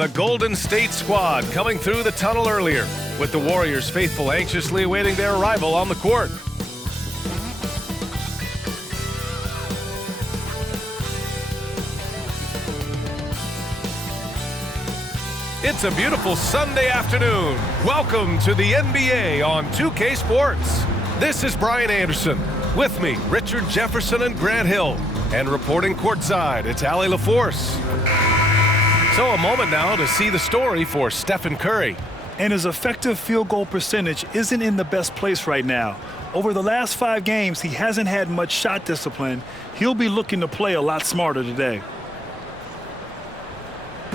The Golden State squad coming through the tunnel earlier, with the Warriors faithful anxiously awaiting their arrival on the court. It's a beautiful Sunday afternoon. Welcome to the NBA on 2K Sports. This is Brian Anderson. With me, Richard Jefferson and Grant Hill. And reporting courtside, it's Allie LaForce. So a moment now to see the story for Stephen Curry. And his effective field goal percentage isn't in the best place right now. Over the last 5 games, he hasn't had much shot discipline. He'll be looking to play a lot smarter today.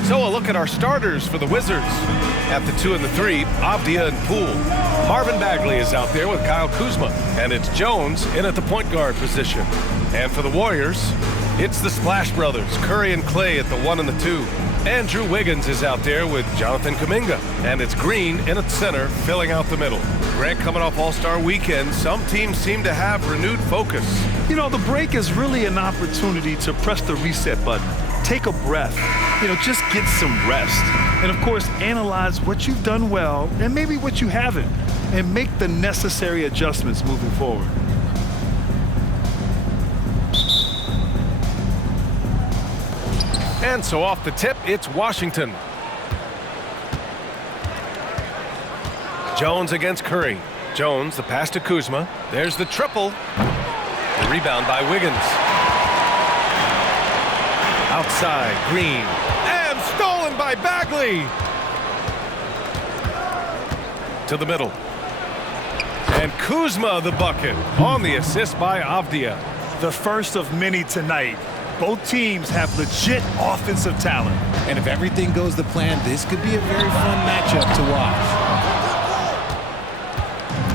So a look at our starters for the Wizards. At the 2 and the 3, Avdia and Poole. Marvin Bagley is out there with Kyle Kuzma. And it's Jones in at the point guard position. And for the Warriors, it's the Splash Brothers, Curry and Clay at the 1 and the 2. Andrew Wiggins is out there with Jonathan Kuminga. And it's Green in at center, filling out the middle. Grant, coming off All-Star Weekend, some teams seem to have renewed focus. You know, the break is really an opportunity to press the reset button. Take a breath. Just get some rest. And, of course, analyze what you've done well and maybe what you haven't, and make the necessary adjustments moving forward. And so off the tip, it's Washington. Jones against Curry. Jones, the pass to Kuzma. There's the triple. The rebound by Wiggins. Outside, Green. And stolen by Bagley. To the middle. And Kuzma the bucket on the assist by Avdia. The first of many tonight. Both teams have legit offensive talent. And if everything goes to plan, this could be a very fun matchup to watch.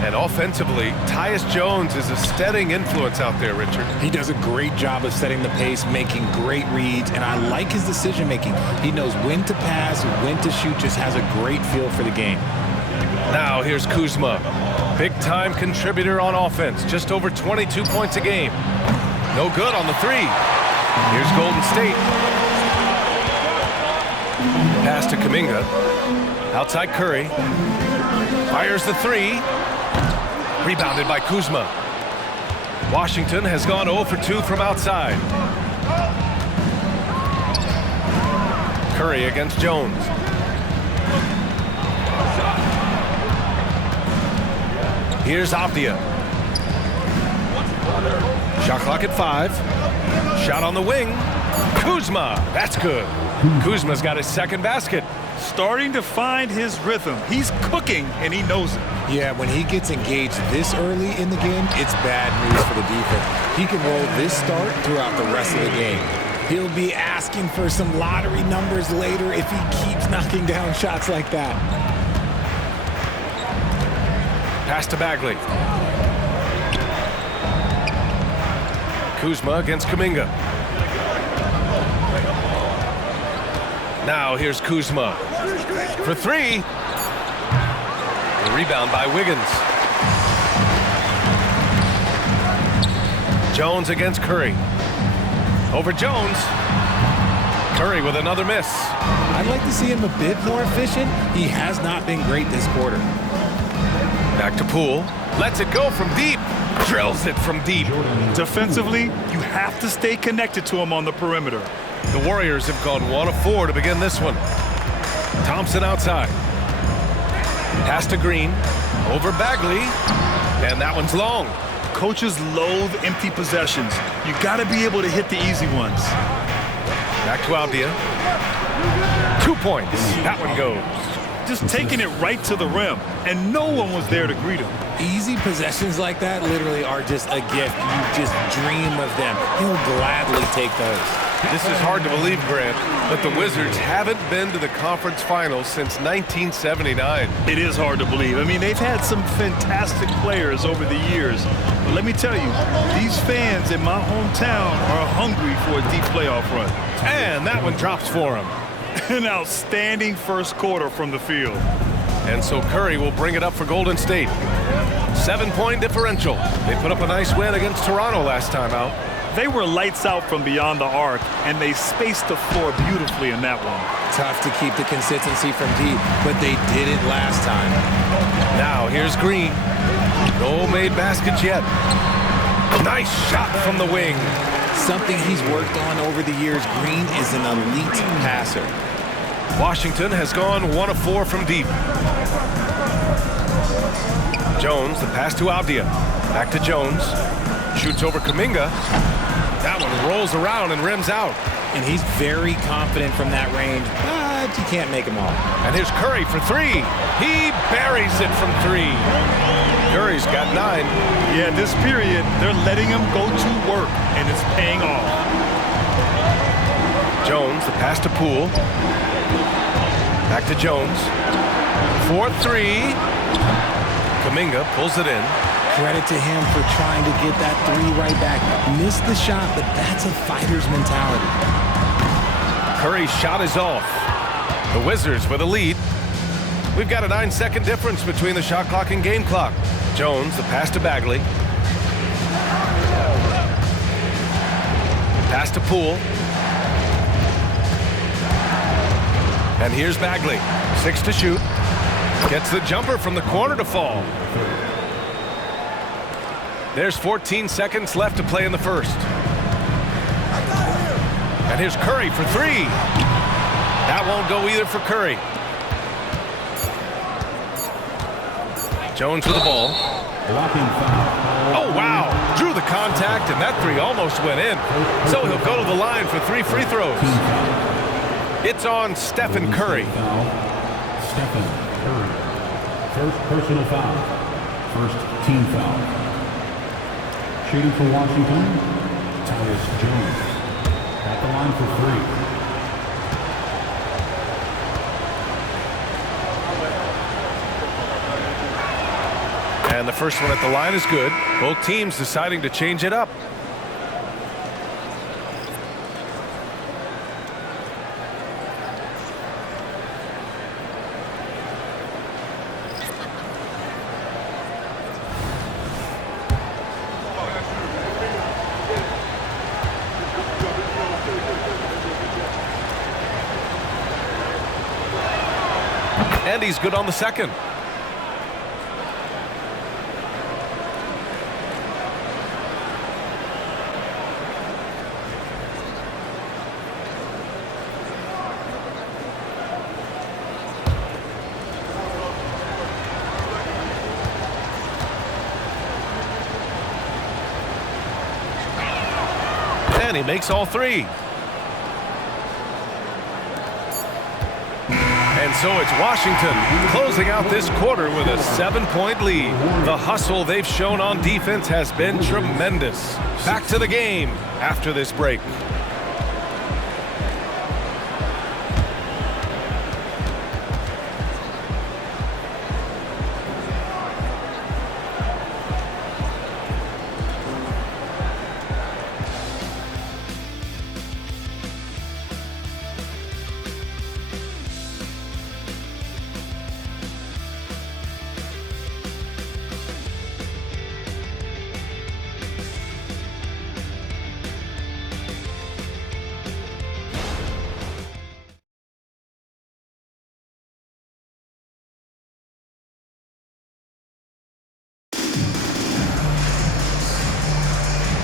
And offensively, Tyus Jones is a steadying influence out there, Richard. He does a great job of setting the pace, making great reads, and I like his decision-making. He knows when to pass, when to shoot, just has a great feel for the game. Now here's Kuzma. Big-time contributor on offense, just over 22 points a game. No good on the 3. Here's Golden State. Pass to Kuminga. Outside Curry. Fires the 3. Rebounded by Kuzma. Washington has gone 0 for 2 from outside. Curry against Jones. Here's Avdia. Shot clock at 5. Shot on the wing. Kuzma. That's good. Kuzma's got his second basket. Starting to find his rhythm. He's cooking, and he knows it. Yeah, when he gets engaged this early in the game, it's bad news for the defense. He can roll this start throughout the rest of the game. He'll be asking for some lottery numbers later if he keeps knocking down shots like that. Pass to Bagley. Kuzma against Kuminga. Now here's Kuzma for 3. The rebound by Wiggins. Jones against Curry. Over Jones. Curry with another miss. I'd like to see him a bit more efficient. He has not been great this quarter. Back to Poole. Lets it go from deep. Drills it from deep. Defensively, you have to stay connected to him on the perimeter. The Warriors have gone 1 of 4 to begin this one. Thompson outside. Pass to Green. Over Bagley. And that one's long. Coaches loathe empty possessions. You got to be able to hit the easy ones. Back to Avdia. 2 points. That one goes. Just taking it right to the rim, and no one was there to greet him. Easy possessions like that literally are just a gift. You just dream of them. He'll gladly take those. This is hard to believe, Grant, but the Wizards haven't been to the conference finals since 1979. It is hard to believe. I mean, they've had some fantastic players over the years. But let me tell you, these fans in my hometown are hungry for a deep playoff run. And that one drops for him. An outstanding first quarter from the field. And so Curry will bring it up for Golden State. 7-point differential. They put up a nice win against Toronto last time out. They were lights out from beyond the arc, and they spaced the floor beautifully in that one. Tough to keep the consistency from deep, but they did it last time. Now here's Green. No made baskets yet. Nice shot from the wing. Something he's worked on over the years. Green is an elite passer. Washington has gone 1 of 4 from deep. Jones, the pass to Avdia. Back to Jones. Shoots over Kuminga. That one rolls around and rims out. And he's very confident from that range, but you can't make him all. And here's Curry for 3. He buries it from 3. Curry's got 9. Yeah, this period, they're letting him go to work, and it's paying off. Jones, the pass to Poole. Back to Jones. 4-3. Kuminga pulls it in. Credit to him for trying to get that 3 right back. Missed the shot, but that's a fighter's mentality. Curry's shot is off. The Wizards with a lead. We've got a 9-second difference between the shot clock and game clock. Jones, the pass to Bagley. Pass to Poole. And here's Bagley. 6 to shoot. Gets the jumper from the corner to fall. There's 14 seconds left to play in the first. And here's Curry for 3. That won't go either for Curry. Jones with the ball. Oh, wow. Drew the contact, and that 3 almost went in. So he'll go to the line for 3 free throws. It's on Stephen Curry. Stephen Curry. First personal foul. First team foul. Shooting for Washington, Tyus Jones. At the line for 3. And the first one at the line is good. Both teams deciding to change it up. And he's good on the second. And he makes all 3. And so it's Washington closing out this quarter with a 7-point lead. The hustle they've shown on defense has been tremendous. Back to the game after this break.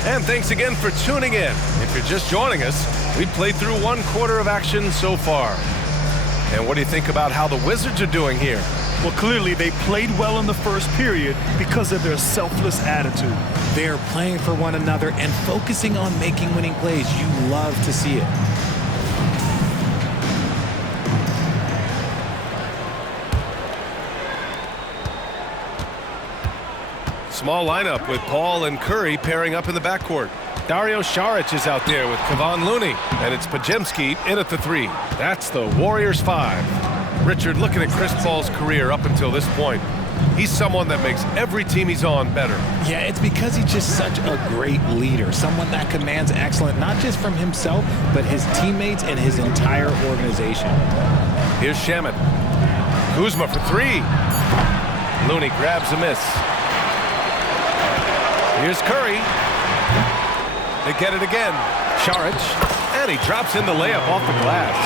And thanks again for tuning in. If you're just joining us, we've played through 1 quarter of action so far. And what do you think about how the Wizards are doing here? Well, clearly they played well in the first period because of their selfless attitude. They're playing for one another and focusing on making winning plays. You love to see it. Small lineup with Paul and Curry pairing up in the backcourt. Dario Saric is out there with Kevon Looney, and it's Podziemski in at the 3. That's the Warriors 5. Richard, looking at Chris Paul's career up until this point, he's someone that makes every team he's on better. Yeah, it's because he's just such a great leader, someone that commands excellence, not just from himself, but his teammates and his entire organization. Here's Shamet. Kuzma for 3. Looney grabs a miss. Here's Curry. They get it again. Saric, and he drops in the layup off the glass.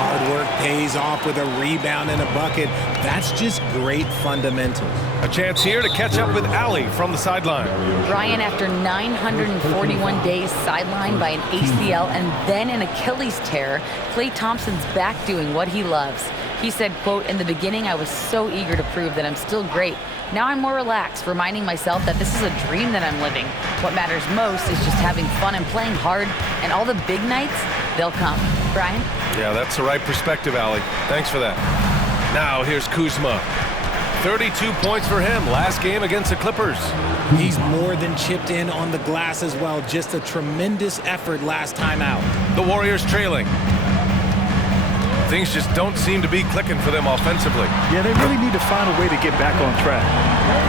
Hard work pays off with a rebound and a bucket. That's just great fundamentals. A chance here to catch up with Allie from the sideline. Brian, after 941 days sidelined by an ACL and then an Achilles tear, Klay Thompson's back doing what he loves. He said, quote, "In the beginning, I was so eager to prove that I'm still great. Now I'm more relaxed, reminding myself that this is a dream that I'm living. What matters most is just having fun and playing hard, and all the big nights, they'll come." Brian? Yeah, that's the right perspective, Allie. Thanks for that. Now here's Kuzma. 32 points for him last game against the Clippers. He's more than chipped in on the glass as well. Just a tremendous effort last time out. The Warriors trailing. Things just don't seem to be clicking for them offensively. Yeah, they really need to find a way to get back on track.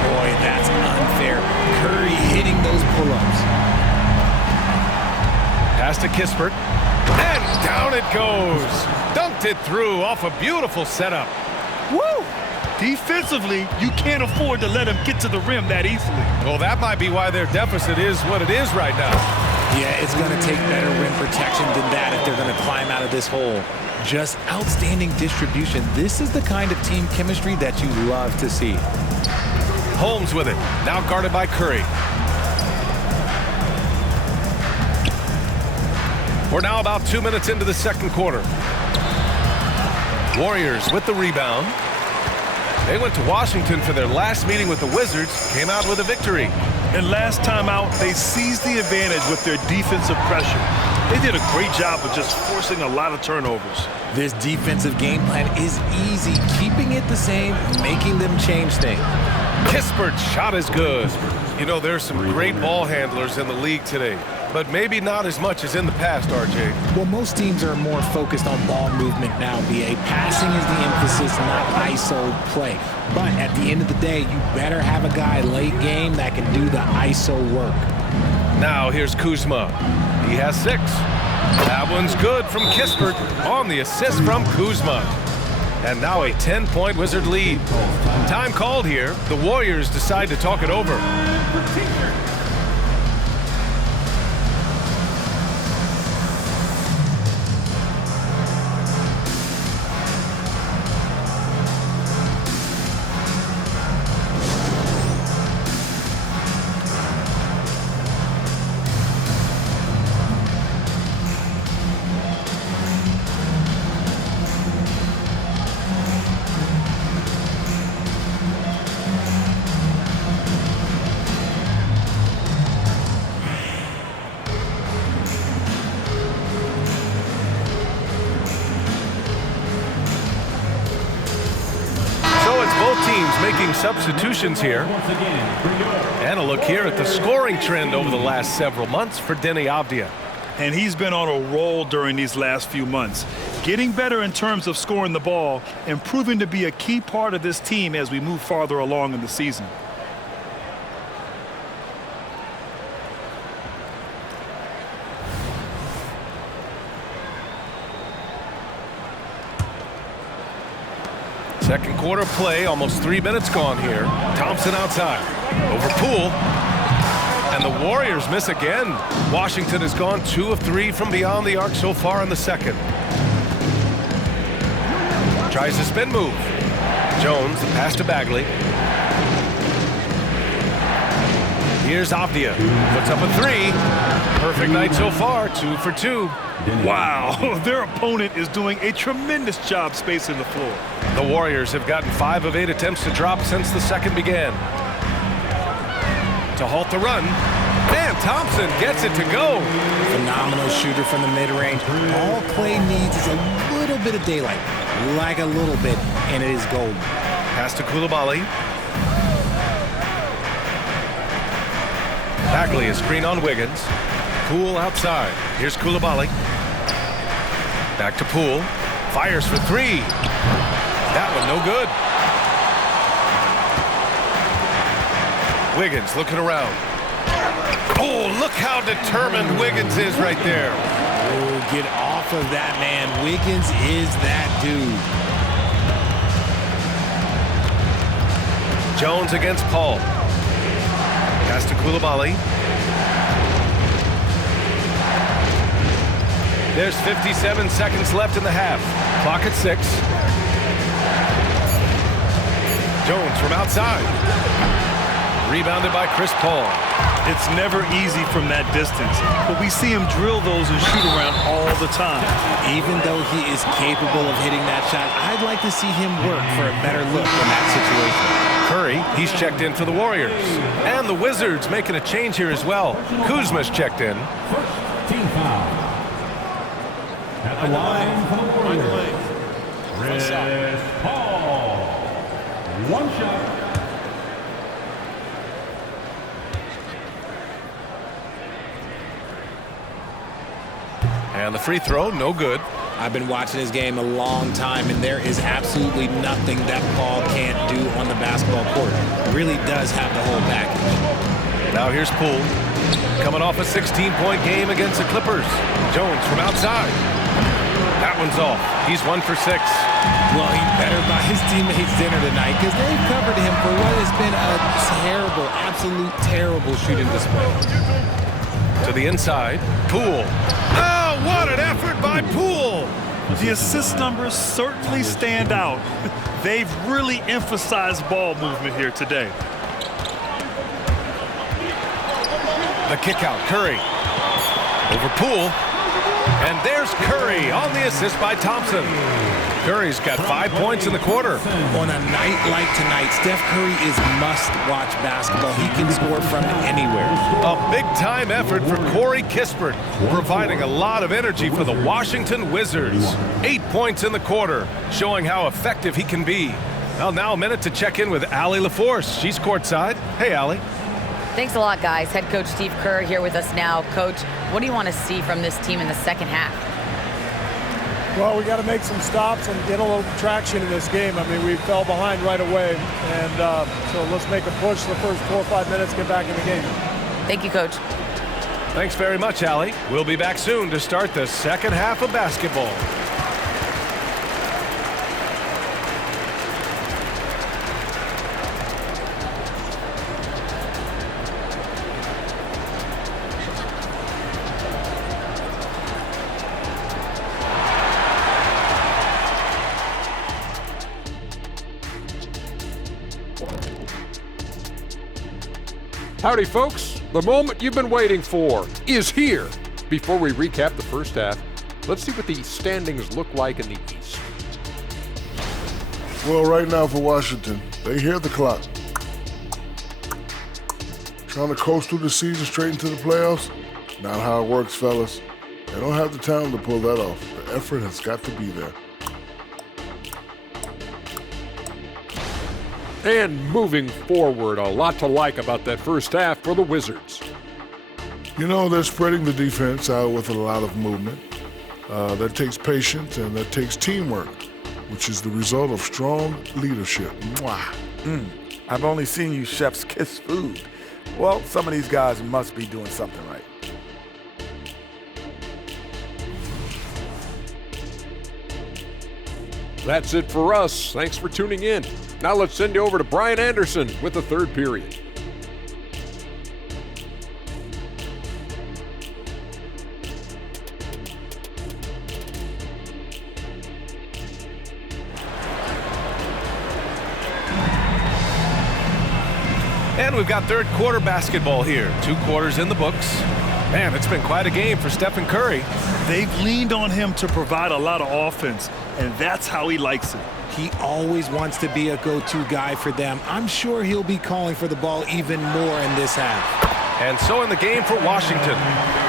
Boy, that's unfair. Curry hitting those pull-ups. Pass to Kispert. And down it goes. Dunked it through off a beautiful setup. Woo! Defensively, you can't afford to let him get to the rim that easily. Well, that might be why their deficit is what it is right now. Yeah, it's going to take better rim protection than that if they're going to climb out of this hole. Just outstanding distribution. This is the kind of team chemistry that you love to see. Holmes with it. Now guarded by Curry. We're now about 2 minutes into the second quarter. Warriors with the rebound. They went to Washington for their last meeting with the Wizards, came out with a victory. And last time out, they seized the advantage with their defensive pressure. They did a great job of just forcing a lot of turnovers. This defensive game plan is easy, keeping it the same, making them change things. Kispert's shot is good. You know, there's some great ball handlers in the league today, but maybe not as much as in the past, RJ. Well, most teams are more focused on ball movement now, BA. Passing is the emphasis, not ISO play. But at the end of the day, you better have a guy late game that can do the ISO work. Now here's Kuzma. He has 6. That one's good from Kispert on the assist from Kuzma. And now a 10-point Wizard lead. Time called here. The Warriors decide to talk it over. Making substitutions here. And a look here at the scoring trend over the last several months for Deni Avdija. And he's been on a roll during these last few months, getting better in terms of scoring the ball and proving to be a key part of this team as we move farther along in the season. Second quarter play, almost 3 minutes gone here. Thompson outside, over Poole. And the Warriors miss again. Washington has gone 2 of 3 from beyond the arc so far in the second. Tries the spin move. Jones, the pass to Bagley. Here's Avdija, puts up a 3. Perfect night so far, 2 for 2. Wow, their opponent is doing a tremendous job spacing the floor. The Warriors have gotten 5 of 8 attempts to drop since the second began. To halt the run, and Thompson gets it to go. Phenomenal shooter from the mid-range. All Klay needs is a little bit of daylight, like a little bit, and it is gold. Pass to Coulibaly. Bagley is screen on Wiggins. Poole outside. Here's Coulibaly. Back to Poole. Fires for 3. That one no good. Wiggins looking around. Oh, look how determined Wiggins is right there. Oh, get off of that, man. Wiggins is that dude. Jones against Paul. Pass to Coulibaly. There's 57 seconds left in the half. Clock at 6. Jones from outside. Rebounded by Chris Paul. It's never easy from that distance, but we see him drill those and shoot around all the time. Even though he is capable of hitting that shot, I'd like to see him work for a better look in that situation. Curry, he's checked in for the Warriors. And the Wizards making a change here as well. Kuzma's checked in. First team foul. At the line for the Warriors, Chris Paul. One shot. And the free throw, no good. I've been watching this game a long time, and there is absolutely nothing that Paul can't do on the basketball court. Really does have the whole package. Now here's Poole. Coming off a 16-point game against the Clippers. Jones from outside. That one's off. He's 1 for 6. Well, he better buy his teammates dinner tonight because they've covered him for what has been a terrible, absolute terrible shooting display. To the inside. Poole. Oh, what an effort by Poole! The assist numbers certainly stand out. They've really emphasized ball movement here today. The kick out, Curry. Over Poole. And there's Curry on the assist by Thompson. Curry's got 5 points in the quarter. On a night like tonight, Steph Curry is must-watch basketball. He can score from anywhere. A big-time effort for Corey Kispert, providing a lot of energy for the Washington Wizards. 8 points in the quarter, showing how effective he can be. Well, now a minute to check in with Allie LaForce. She's courtside. Hey, Allie. Thanks a lot, guys. Head coach Steve Kerr here with us now. Coach, what do you want to see from this team in the second half? Well, we got to make some stops and get a little traction in this game. I mean, we fell behind right away, and so let's make a push the first 4 or 5 minutes, get back in the game. Thank you, Coach. Thanks very much, Allie. We'll be back soon to start the second half of basketball. Howdy, folks. The moment you've been waiting for is here. Before we recap the first half, let's see what the standings look like in the East. Well, right now for Washington, they hear the clock. Trying to coast through the season straight into the playoffs? Not how it works, fellas. They don't have the talent to pull that off. The effort has got to be there. And moving forward, a lot to like about that first half for the Wizards. You know, they're spreading the defense out with a lot of movement. That takes patience and that takes teamwork, which is the result of strong leadership. Mwah. I've only seen you chefs kiss food. Well, some of these guys must be doing something right. That's it for us. Thanks for tuning in. Now let's send you over to Brian Anderson with the third period. And we've got third quarter basketball here. 2 quarters in the books. Man, it's been quite a game for Stephen Curry. They've leaned on him to provide a lot of offense, and that's how he likes it. He always wants to be a go-to guy for them. I'm sure he'll be calling for the ball even more in this half. And so in the game for Washington,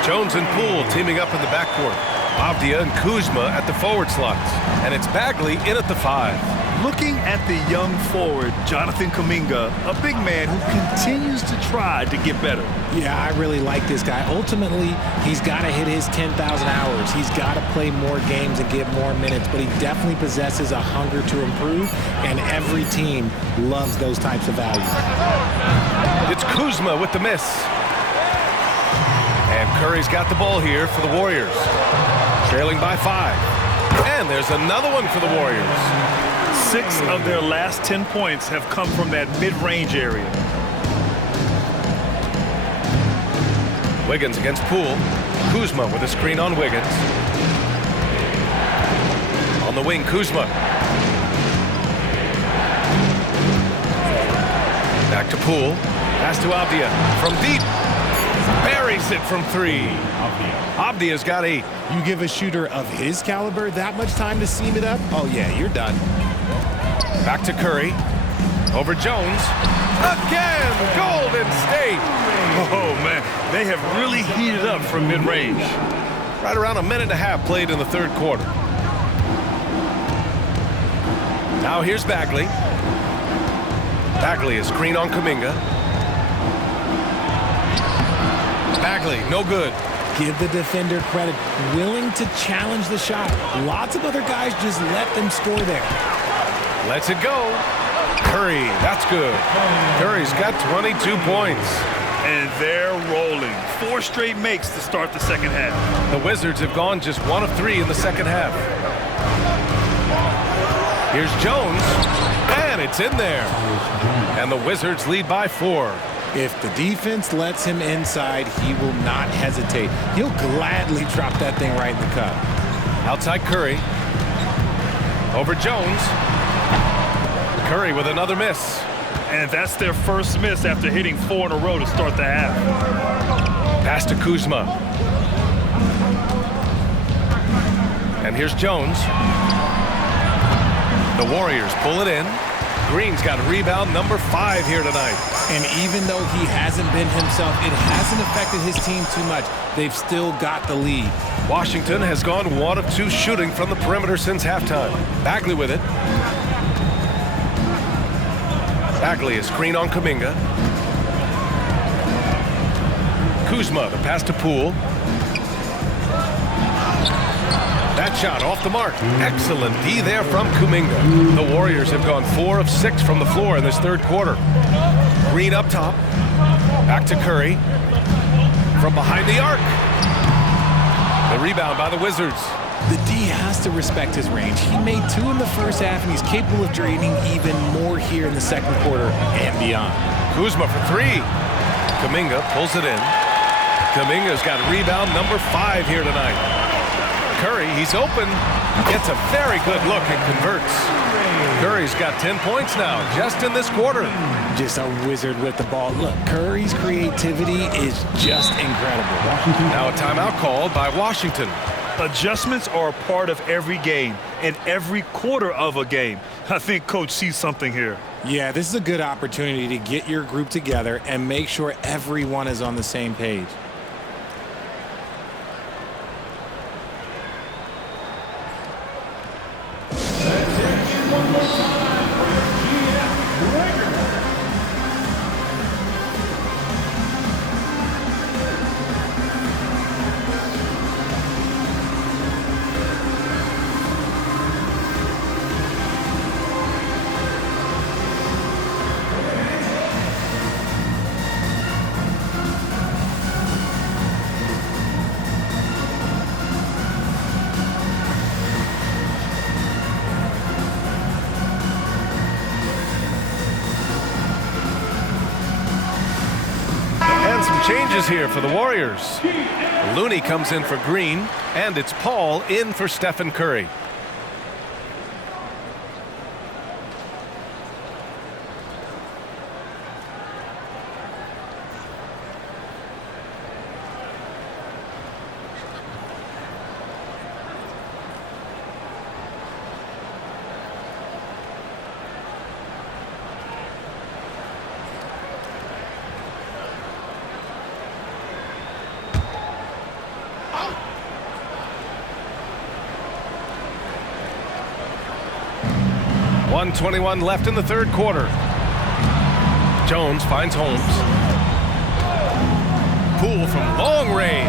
Jones and Poole teaming up in the backcourt. Avdia and Kuzma at the forward slots. And it's Bagley in at the 5. Looking at the young forward, Jonathan Kuminga, a big man who continues to try to get better. Yeah, I really like this guy. Ultimately, he's got to hit his 10,000 hours. He's got to play more games and get more minutes, but he definitely possesses a hunger to improve, and every team loves those types of values. It's Kuzma with the miss. And Curry's got the ball here for the Warriors. Trailing by 5. And there's another one for the Warriors. 6 of their last 10 points have come from that mid-range area. Wiggins against Poole. Kuzma with a screen on Wiggins. On the wing, Kuzma. Back to Poole. Pass to Avdia. From deep. Buries it from 3. Avdia's got 8. You give a shooter of his caliber that much time to seam it up? Oh, yeah, you're done. Back to Curry. Over Jones. Again, Golden State. Oh, man, they have really heated up from mid-range. Right around a minute and a half played in the third quarter. Now here's Bagley. Bagley is screen on Kuminga. Bagley, no good. Give the defender credit. Willing to challenge the shot. Lots of other guys just let them score there. Lets it go. Curry, that's good. Curry's got 22 points. And they're rolling. 4 straight makes to start the second half. The Wizards have gone just 1 of 3 in the second half. Here's Jones, and it's in there. And the Wizards lead by 4. If the defense lets him inside, he will not hesitate. He'll gladly drop that thing right in the cup. Outside Curry. Over Jones. Curry with another miss. And that's their first miss after hitting 4 in a row to start the half. Pass to Kuzma. And here's Jones. The Warriors pull it in. Green's got rebound number 5 here tonight. And even though he hasn't been himself, it hasn't affected his team too much. They've still got the lead. Washington has gone 1 of 2 shooting from the perimeter since halftime. Bagley with it. Bagley is screen on Kuminga. Kuzma, the pass to Poole. That shot off the mark. Excellent D there from Kuminga. The Warriors have gone 4 of 6 from the floor in this third quarter. Green up top. Back to Curry. From behind the arc. The rebound by the Wizards. The D has to respect his range. He made 2 in the first half, and he's capable of draining even more here in the second quarter and beyond. Kuzma for 3. Kuminga pulls it in. Kuminga's got rebound number 5 here tonight. Curry, he's open. Gets a very good look and converts. Curry's got 10 points now, just in this quarter. Just a wizard with the ball. Look, Curry's creativity is just incredible. Now a timeout called by Washington. Adjustments are a part of every game and every quarter of a game. I think Coach sees something here. Yeah, this is a good opportunity to get your group together and make sure everyone is on the same page. Changes here for the Warriors. Looney comes in for Green, and it's Paul in for Stephen Curry. .121 left in the third quarter. Jones finds Holmes. Poole from long range.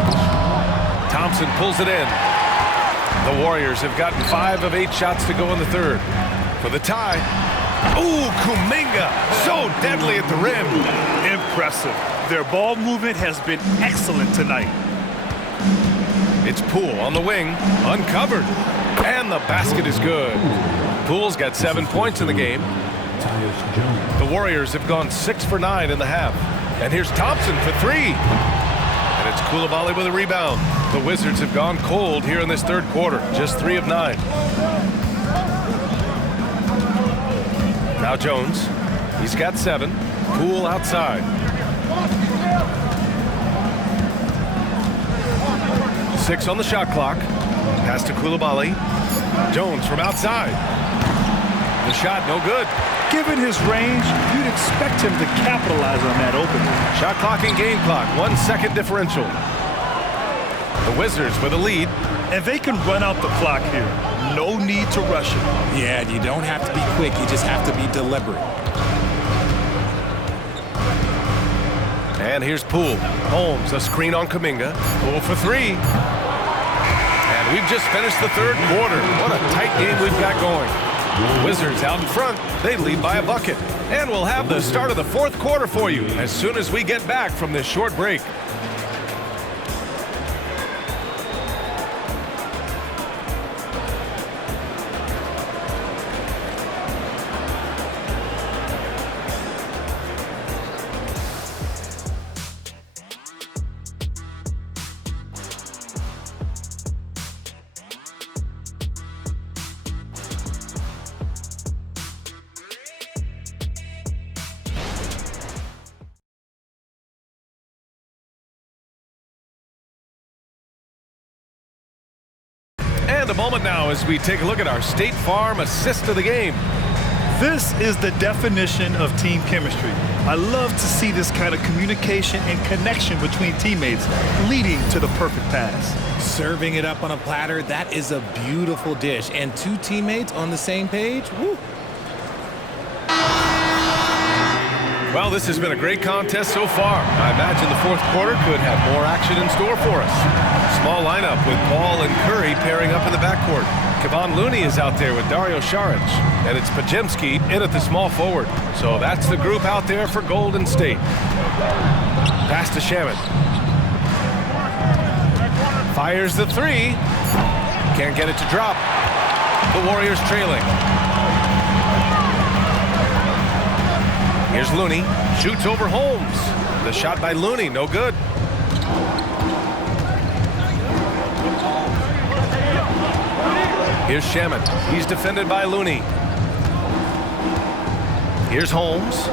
Thompson pulls it in. The Warriors have gotten 5 of 8 shots to go in the third. For the tie. Ooh, Kuminga, so deadly at the rim. Impressive. Their ball movement has been excellent tonight. It's Poole on the wing, uncovered. And the basket is good. Poole's got 7 points in the game. The Warriors have gone 6 for 9 in the half. And here's Thompson for 3. And it's Coulibaly with a rebound. The Wizards have gone cold here in this third quarter, just 3 of 9. Now Jones. He's got 7. Poole outside. 6 on the shot clock. Pass to Koulibaly. Jones from outside. The shot no good. Given his range, you'd expect him to capitalize on that opening. Shot clock and game clock, 1 second differential. The Wizards with a lead. And they can run out the clock here. No need to rush it. Yeah, you don't have to be quick. You just have to be deliberate. And here's Poole. Holmes, a screen on Kuminga. Poole for 3. And we've just finished the third quarter. What a tight game we've got going. Wizards out in front. They lead by a bucket. And we'll have the start of the fourth quarter for you as soon as we get back from this short break. And a moment now as we take a look at our State Farm assist of the game. This is the definition of team chemistry. I love to see this kind of communication and connection between teammates leading to the perfect pass. Serving it up on a platter, that is a beautiful dish. And 2 teammates on the same page, woo. Well, this has been a great contest so far. I imagine the fourth quarter could have more action in store for us. Small lineup with Paul and Curry pairing up in the backcourt. Kevon Looney is out there with Dario Saric. And it's Pajemski in at the small forward. So that's the group out there for Golden State. Pass to Shaman. Fires the 3. Can't get it to drop. The Warriors trailing. Here's Looney. Shoots over Holmes. The shot by Looney, no good. Here's Shaman. He's defended by Looney. Here's Holmes.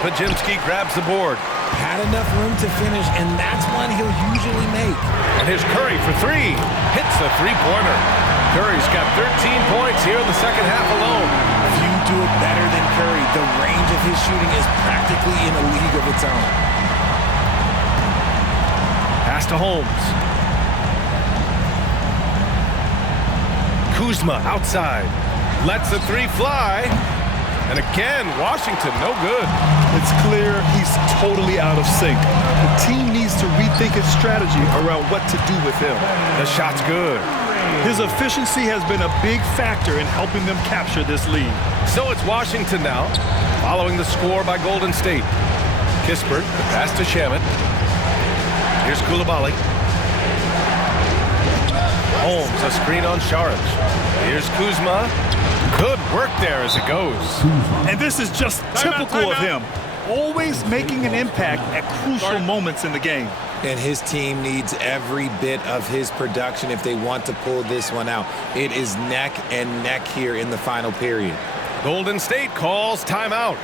Pajemski grabs the board. Had enough room to finish, and that's one he'll usually make. And here's Curry for 3. Hits the three-pointer. Curry's got 13 points here in the second half alone. Few do it better than Curry. The range of his shooting is practically in a league of its own. Pass to Holmes. Kuzma outside. Lets the 3 fly. And again, Washington, no good. It's clear he's totally out of sync. The team needs to rethink its strategy around what to do with him. The shot's good. His efficiency has been a big factor in helping them capture this lead. So it's Washington now, following the score by Golden State. Kispert, the pass to Shaman. Here's Koulibaly. Holmes, a screen on Saric. Here's Kuzma. Good work there as it goes. And this is just typical of him. Always making an impact at crucial moments in the game. And his team needs every bit of his production if they want to pull this one out. It is neck and neck here in the final period. Golden State calls timeout.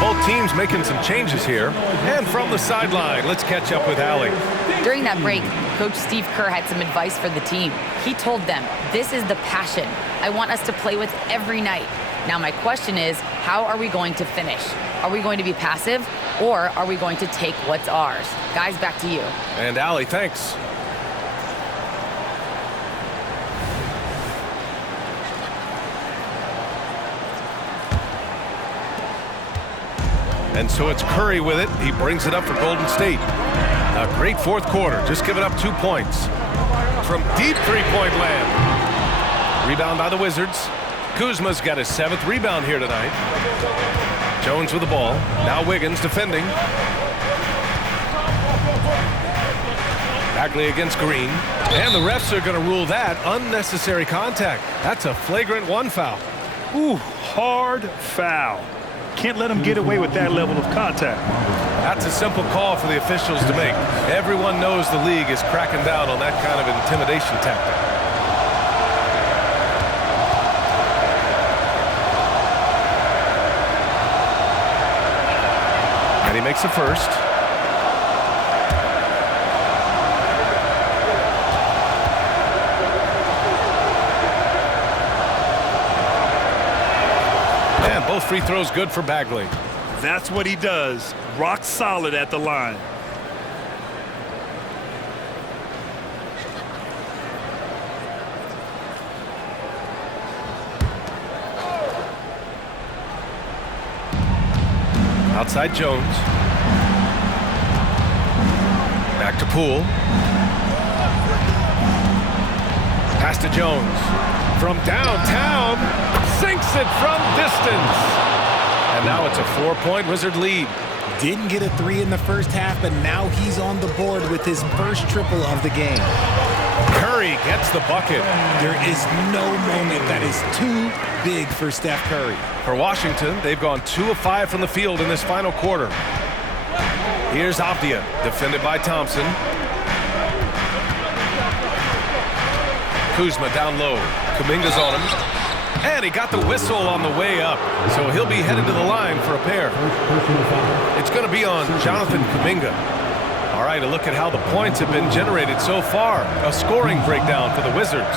Both teams making some changes here. And from the sideline, let's catch up with Allie. During that break, Coach Steve Kerr had some advice for the team. He told them, this is the passion I want us to play with every night. Now my question is, how are we going to finish? Are we going to be passive, or are we going to take what's ours? Guys, back to you. And Allie, thanks. And so it's Curry with it. He brings it up for Golden State. A great fourth quarter, just giving up 2 points. from deep three-point land. Rebound by the Wizards. Kuzma's got his 7th rebound here tonight. Jones with the ball. Now Wiggins defending. Bagley against Green. And the refs are going to rule that unnecessary contact. That's a flagrant 1 foul. Ooh, hard foul. Can't let him get away with that level of contact. That's a simple call for the officials to make. Everyone knows the league is cracking down on that kind of intimidation tactic. And he makes the first. And both free throws good for Bagley. That's what he does. Rock solid at the line. Outside Jones. Back to Poole. Pass to Jones. From downtown. Sinks it from distance. And now it's a 4-point Wizard lead. Didn't get a 3 in the first half, but now he's on the board with his first triple of the game. Curry gets the bucket. There is no moment that is too big for Steph Curry. For Washington, they've gone 2 of 5 from the field in this final quarter. Here's Avdia, defended by Thompson. Kuzma down low. Kuminga's on him. And he got the whistle on the way up. So he'll be headed to the line for a pair. It's going to be on Jonathan Kuminga. All right, a look at how the points have been generated so far. A scoring breakdown for the Wizards.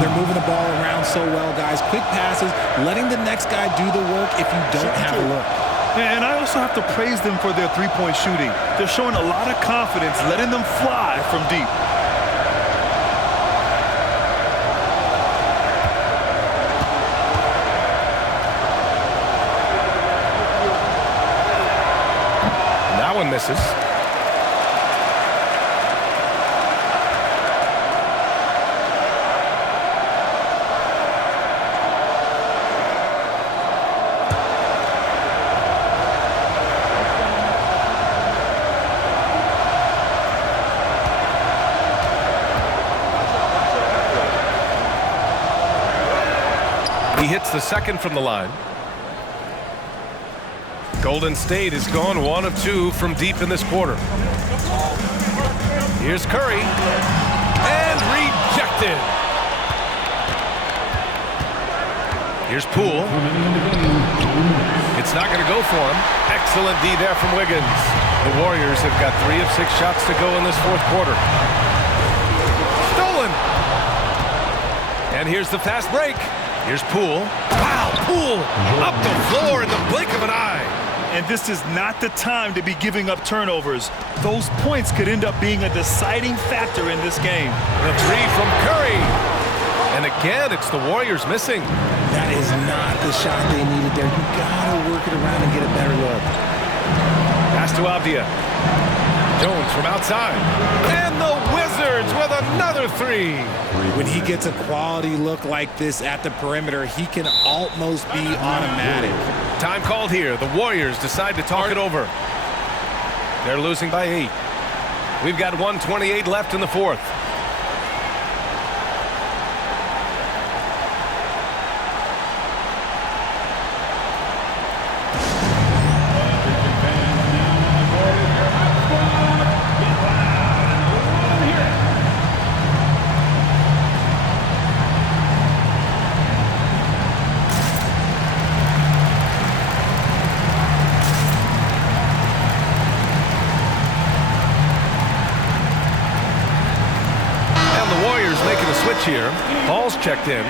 They're moving the ball around so well, guys. Quick passes, letting the next guy do the work if you don't have a look. And I also have to praise them for their three-point shooting. They're showing a lot of confidence, letting them fly from deep. That one misses. He hits the second from the line. Golden State has gone 1 of 2 from deep in this quarter. Here's Curry. And rejected. Here's Poole. It's not going to go for him. Excellent D there from Wiggins. The Warriors have got 3 of 6 shots to go in this fourth quarter. Stolen. And here's the fast break. Here's Poole. Wow, Poole up the floor in the blink of an eye. And this is not the time to be giving up turnovers. Those points could end up being a deciding factor in this game. The 3 from Curry. And again, it's the Warriors missing. That is not the shot they needed there. You gotta work it around and get a better look. Pass to Avdia. Jones from outside. And the Wizards with another 3. When he gets a quality look like this at the perimeter, he can almost be automatic. Time called here. The Warriors decide to talk it over. They're losing by 8. We've got 1:28 left in the fourth. Here, Paul's checked in.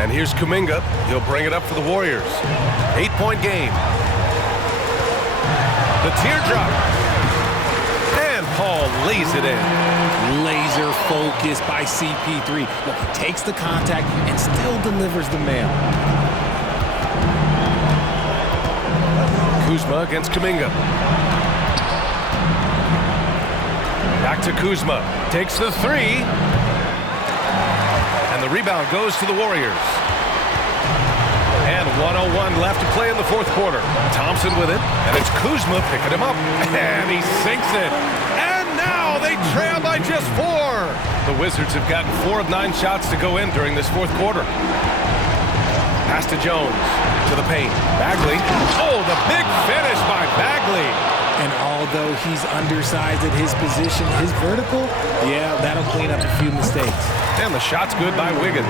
And here's Kuminga. He'll bring it up for the Warriors. 8-point game. The teardrop. And Paul lays it in. Laser focus by CP3. Look, he takes the contact and still delivers the mail. Kuzma against Kuminga. Back to Kuzma. Takes the three. And the rebound goes to the Warriors. And 1:01 left to play in the fourth quarter. Thompson with it. And it's Kuzma picking him up. And he sinks it. And now they trail by just 4. The Wizards have gotten 4 of 9 shots to go in during this fourth quarter. Pass to Jones. To the paint. Bagley. Oh, the big finish by Bagley. And although he's undersized at his position, his vertical, yeah, that'll clean up a few mistakes. And the shot's good by Wiggins.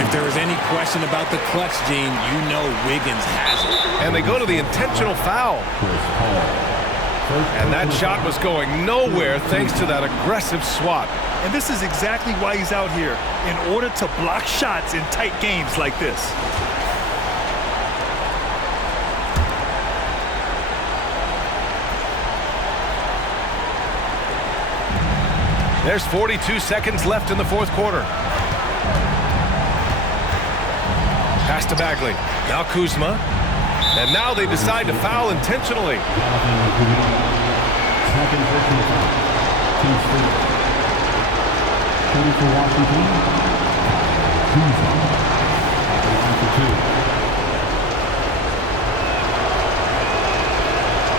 If there was any question about the clutch, Gene, you know Wiggins has it. And they go to the intentional foul. And that shot was going nowhere thanks to that aggressive swat. And this is exactly why he's out here, in order to block shots in tight games like this. There's 42 seconds left in the fourth quarter. Pass to Bagley. Now Kuzma. And now they decide to foul intentionally. Second personal foul. Team Street. Shooting for Washington. Kuzma. Line for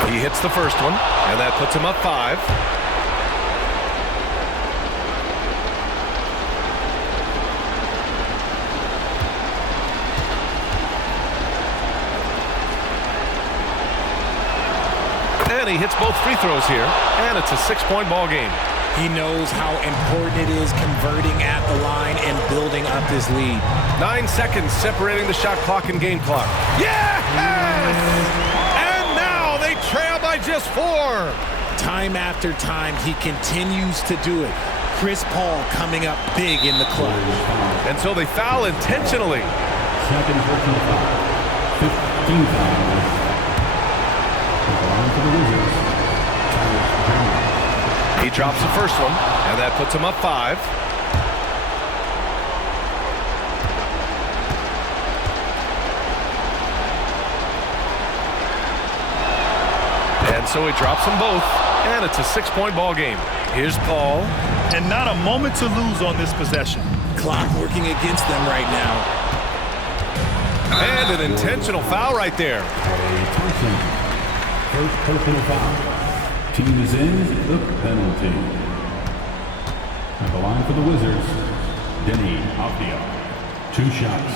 2. He hits the first one, and that puts him up 5. And he hits both free throws here, and it's a 6-point ball game. He knows how important it is converting at the line and building up this lead. 9 seconds separating the shot clock and game clock. Yes! And now they trail by just 4. Time after time, he continues to do it. Chris Paul coming up big in the clutch. And so they foul intentionally. Second personal foul. 15 fouls. For the Wizards. He drops the first one, and that puts him up 5. And so he drops them both, and it's a 6-point ball game. Here's Paul. And not a moment to lose on this possession. Clock working against them right now. And an intentional foul right there. Thompson. First personal foul. Team is in the penalty. At the line for the Wizards, Denny Avdia. 2 shots.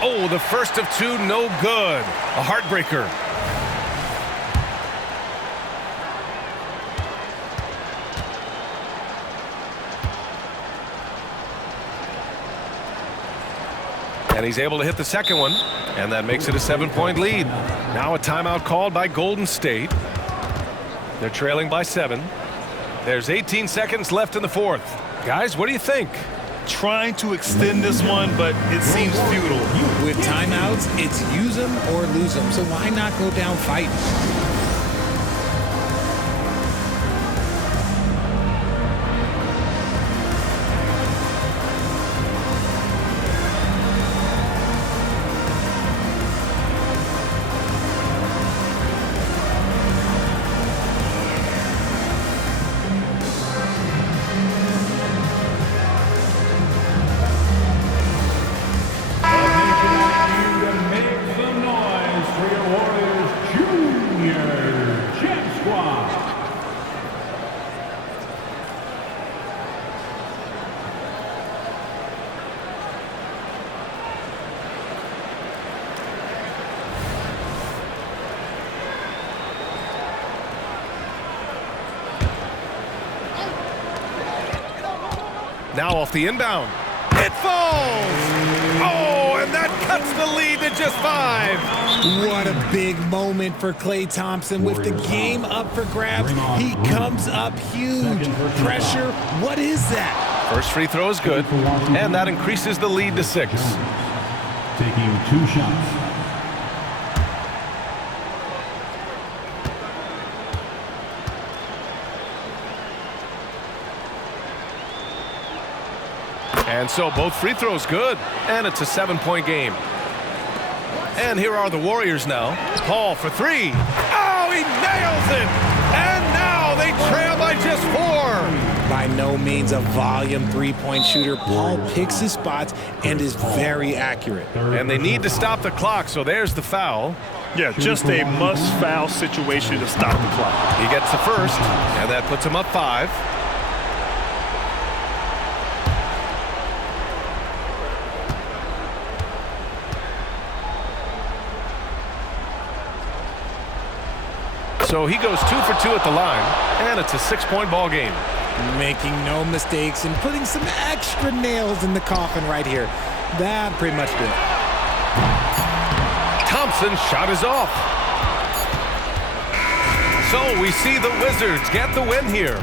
Oh, the first of 2, no good. A heartbreaker. And he's able to hit the second one, and that makes it a 7-point lead. Now a timeout called by Golden State. They're trailing by 7. There's 18 seconds left in the fourth. Guys, what do you think? Trying to extend this one, but it seems futile. With timeouts, it's use them or lose them. So why not go down fighting? Now off the inbound. It falls! Oh, and that cuts the lead to just 5. What a big moment for Klay Thompson. With the game up for grabs, he comes up huge. Pressure, what is that? First free throw is good, and that increases the lead to 6. Taking 2 shots. And so both free throws good, and it's a 7-point game. And here are the Warriors now. Paul for three. Oh, he nails it! And now they trail by just 4. By no means a volume three-point shooter, Paul picks his spots and is very accurate. And they need to stop the clock, so there's the foul. Yeah, just a must-foul situation to stop the clock. He gets the first, and that puts him up 5. So he goes 2 for 2 at the line, and it's a 6-point ball game. Making no mistakes and putting some extra nails in the coffin right here. That pretty much did it. Thompson's shot is off. So we see the Wizards get the win here.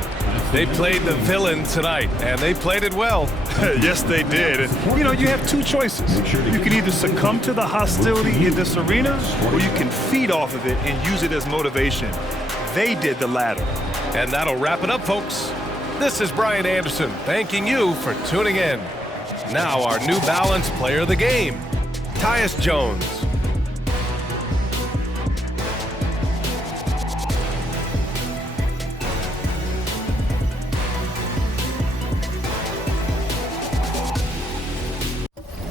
They played the villain tonight, and they played it well. Yes, they did. And, you have two choices. You can either succumb to the hostility in this arena, or you can feed off of it and use it as motivation. They did the latter. And that'll wrap it up, folks. This is Brian Anderson thanking you for tuning in. Now our New Balance player of the game, Tyus Jones.